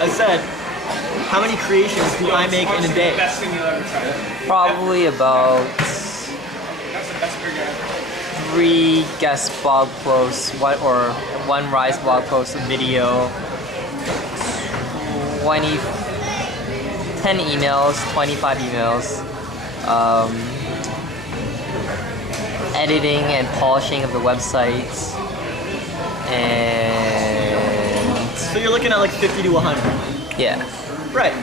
I said, how many creations do I make in a day? Probably about 3 guest blog posts, or 1 Rise blog post, a video, 10 emails, 25 emails, editing and polishing of the websites, and So you're looking at like 50 to 100. yeah. Right.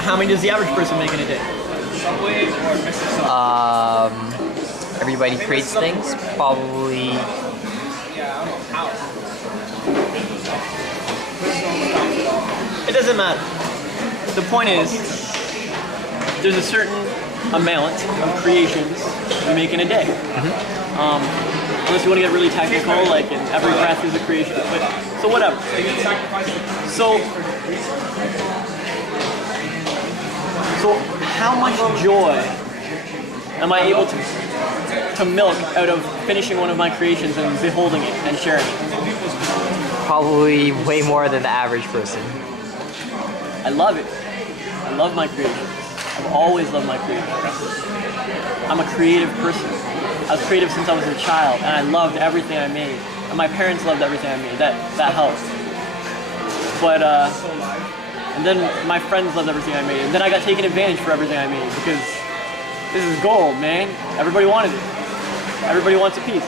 How many does the average person make in a day? Everybody creates things, probably It doesn't matter. The point is, there's a certain amount of creations you make in a day. Unless you want to get really technical, like in every breath is a creation. But so whatever. So how much joy am I able to milk out of finishing one of my creations and beholding it and sharing it? probably way more than the average person. I love it. I love my creations. I've always loved my creations. I'm a creative person. I was creative since I was a child, and I loved everything I made. And my parents loved everything I made. That helped. But and then my friends loved everything I made. And then I got taken advantage for everything I made because this is gold, man. Everybody wanted it. Everybody wants a piece.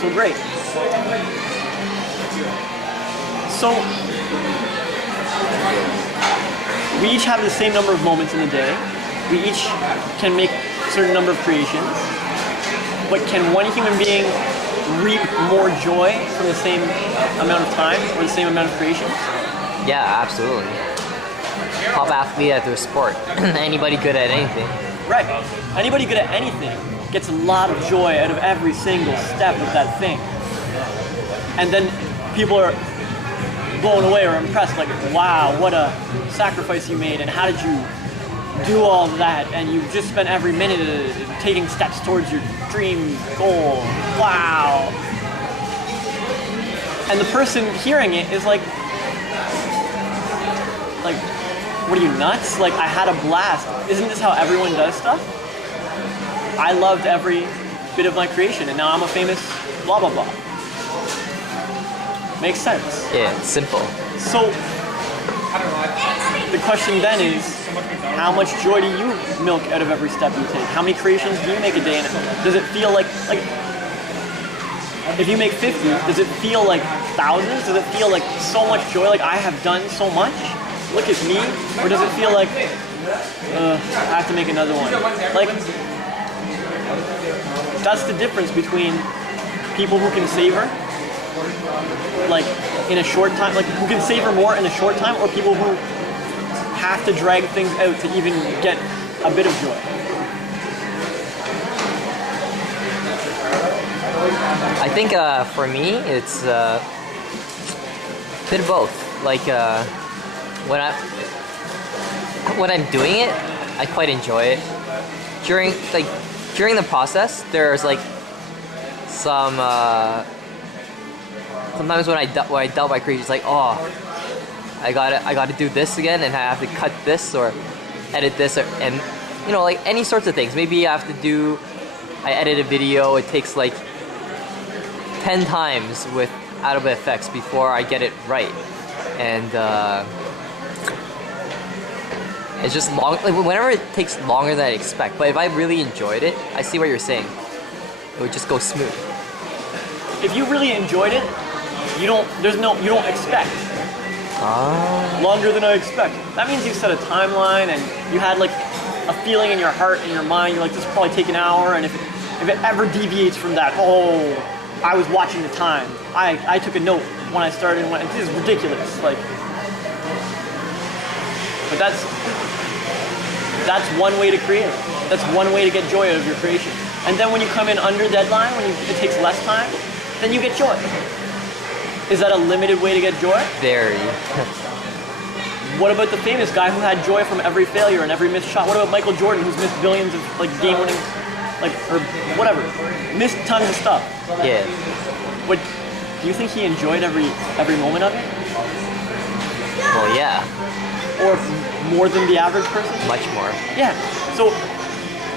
So great. So we each have the same number of moments in the day. We each can make a certain number of creations. But can one human being reap more joy from the same amount of time or the same amount of creations? Yeah, absolutely. Top athlete at their sport. Anybody good at anything. Right. Anybody good at anything gets a lot of joy out of every single step of that thing. And then people are blown away or impressed, like, wow, what a sacrifice you made, and how did you do all of that, and you just spent every minute taking steps towards your dream goal. Wow. And the person hearing it is like, what are you, nuts? Like, I had a blast. Isn't this how everyone does stuff? I loved every bit of my creation, and now I'm a famous blah blah blah. Makes sense. Yeah, it's simple. So the question then is, how much joy do you milk out of every step you take? How many creations do you make a day? And does it feel like if you make 50, does it feel like thousands? Does it feel like so much joy? Like I have done so much? Look at me? Or does it feel like I have to make another one? Like that's the difference between people who can savor like in a short time, like who can savor more in a short time, or people who have to drag things out to even get a bit of joy. I think for me, it's a bit of both. Like when I'm doing it, I quite enjoy it. During the process, there's like some sometimes when I doubt my creation, it's like, oh, I gotta do this again, and I have to cut this or edit this, and you know, like any sorts of things. Maybe I edit a video, it takes like 10 times with Adobe Effects before I get it right, and it's just long. Like whenever it takes longer than I expect. But if I really enjoyed it, I see what you're saying. It would just go smooth. If you really enjoyed it, you don't expect longer than I expect. That means you set a timeline and you had like a feeling in your heart and your mind. You're like, this will probably take an hour, and if it ever deviates from that, oh, I was watching the time. I took a note when I started and went, this is ridiculous. Like, but that's one way to create. That's one way to get joy out of your creation. And then when you come in under deadline, it takes less time, then you get joy. Is that a limited way to get joy? Very. What about the famous guy who had joy from every failure and every missed shot? What about Michael Jordan, who's missed billions of like game-winning, like or whatever, missed tons of stuff? Yeah. But Do you think he enjoyed every moment of it? Well, yeah, Or more than the average person? much more. Yeah. So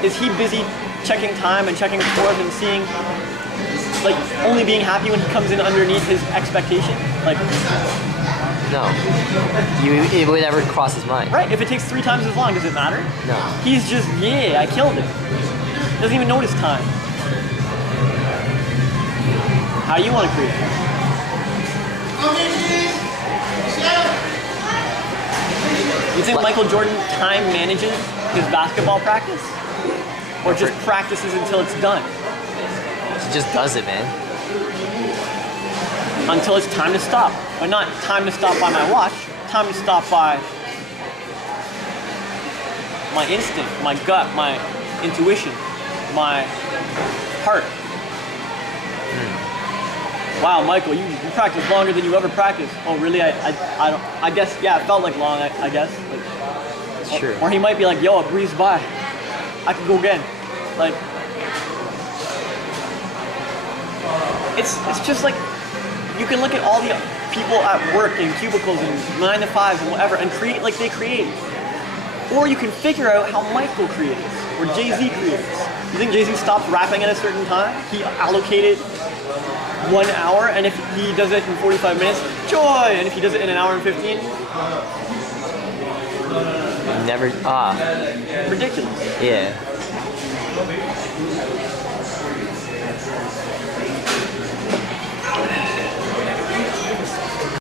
is he busy checking time and checking scores and seeing, like, only being happy when he comes in underneath his expectation? Like, No, it would never cross his mind. right, if it takes 3 times as long, does it matter? No. He's just, yeah, I killed it. Doesn't even notice time. How do you want to create? You think Michael Jordan time manages his basketball practice? Or just practices until it's done? He just does it, man. Until it's time to stop. But not time to stop by my watch, time to stop by my instinct, my gut, my intuition, my heart. Wow, Michael, you practice longer than you ever practiced. Oh, really? I don't. I guess, yeah, it felt like long. I guess. Like, It's true. or he might be like, yo, I breezed by. I could go again. Like, it's just like you can look at all the people at work in cubicles and 9 to 5s and whatever and create like they create. Or you can figure out how Michael creates or Jay-Z creates. You think Jay-Z stopped rapping at a certain time? He allocated 1 hour, and if he does it in 45 minutes, joy! And if he does it in an hour and 15, Never. ridiculous. Yeah.